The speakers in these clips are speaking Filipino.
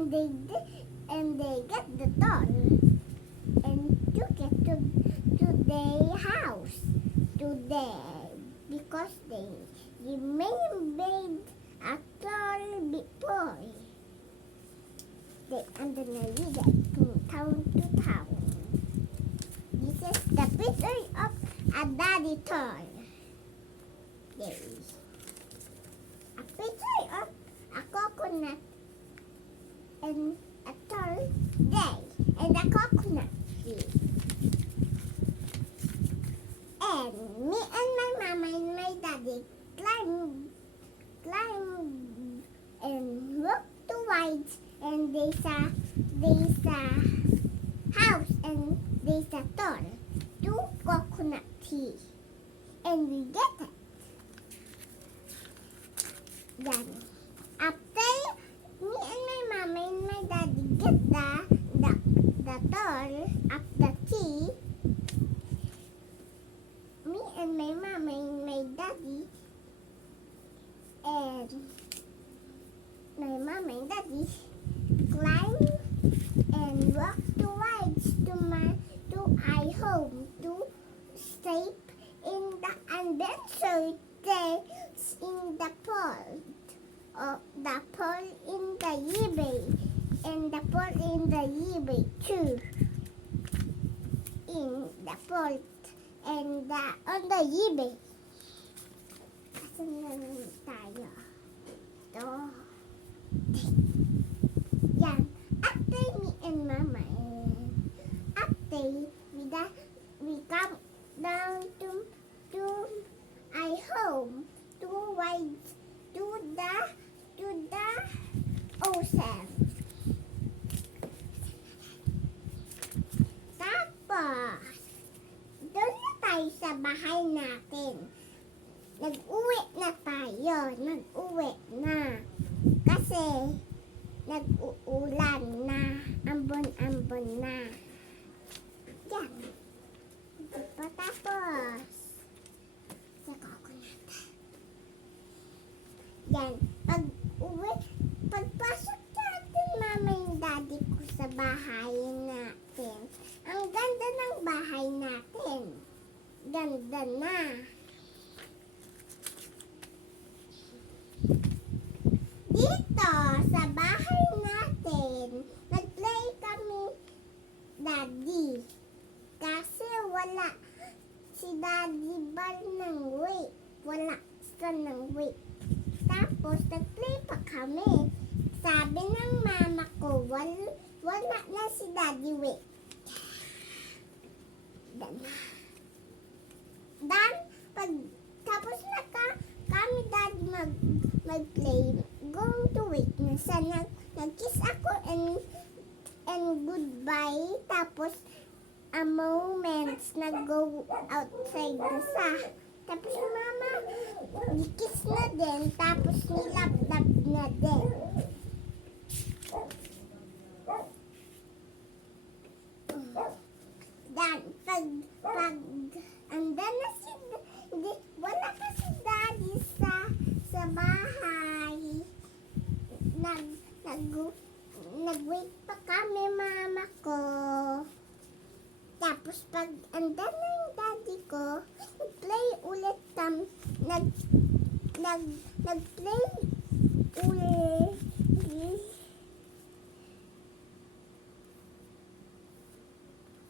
and they get the doll and took it to their house because they made a doll before. And then they get from town to town. This is the picture of a daddy toy. There is a picture of a coconut and a toy day and a coconut tree. And me and my mama and my daddy climb and walk towards, and there's a house and there's a door, 2 coconut trees, and we get it. Then after me and my mama and my daddy get the door of the tree, me and my mama and my daddy climb and walk towards to our home to stay in the adventure days in the pond, the pond in the eBay, and the pond in the eBay too, in the pond and on the eBay. Asan na tayo? Ito. Yan. After me and mama, after we come down to our home towards to the ocean. Tapos, doon na tayo sa bahay natin. Nag-uwi na tayo. Nag-uwi na. Kasi, nag-uulan na. Ambon-ambon na. Yan. Tapos, sa coconut. Yan. Pagpasok natin, mama and daddy ko sa bahay natin. Ang ganda ng bahay natin. Ganda na. Dito, sa bahay natin, nag-play kami, daddy. Kasi wala si daddy bal ng weight. Wala sa ng weight. Tapos, nag-play pa kami. Sabi ng mama ko, wala na si daddy weight. Tapos na kami daddy mag-play, going to witness. Nag-kiss ako and goodbye. Tapos, a moments nag-go outside na sa. Tapos mama, kiss na din. Tapos nilap-lap na din. Dan, pag andan na wala pa si daddy sa bahay. Nag-wait pa kami, mama ko. Tapos pag andan na yung daddy ko, nag-play ulit nag-play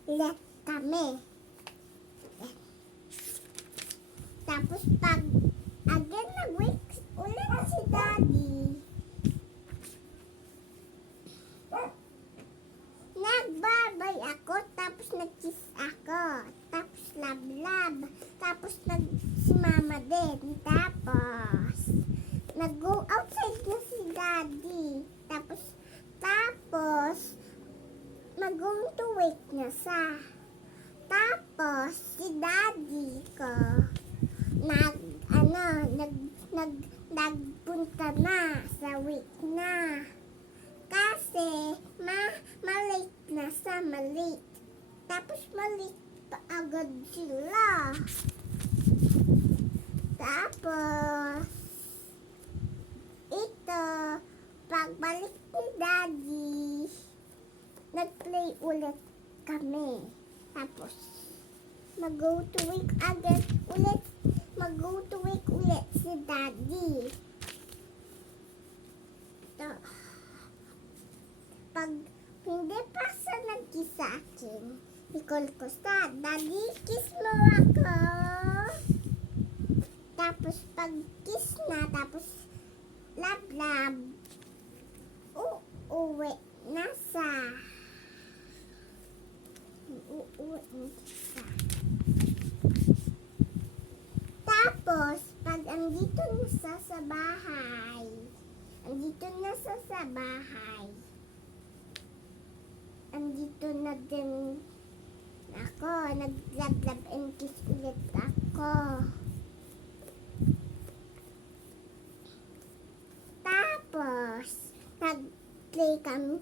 ulit kami. Tapos pag again nag-wait ulit si daddy, nagbabay ako, tapos nag-kiss ako, tapos love-love, tapos si mama din, tapos nag-go outside na si daddy, tapos mag-going to wait na sa. Tapos si daddy ko nagpunta na sa wait na. Kasi malate na sa malate. Tapos malate pa agad sila. Tapos ito, pag pagbalik ni Daddy, nag-play ulit kami. Tapos, mag-go to work again ulit. Mag-go to work ulit si Daddy. Pag hindi pa siya nag-kiss sa akin, i-call ko sa, Daddy, kiss mo ako. Tapos pag kiss na, tapos love, uuwi na siya. Uuwi na siya. Tapos, pag andito na siya sa bahay, andito na din ako, nag-love and kiss ulit ako. Tapos, nag-play kami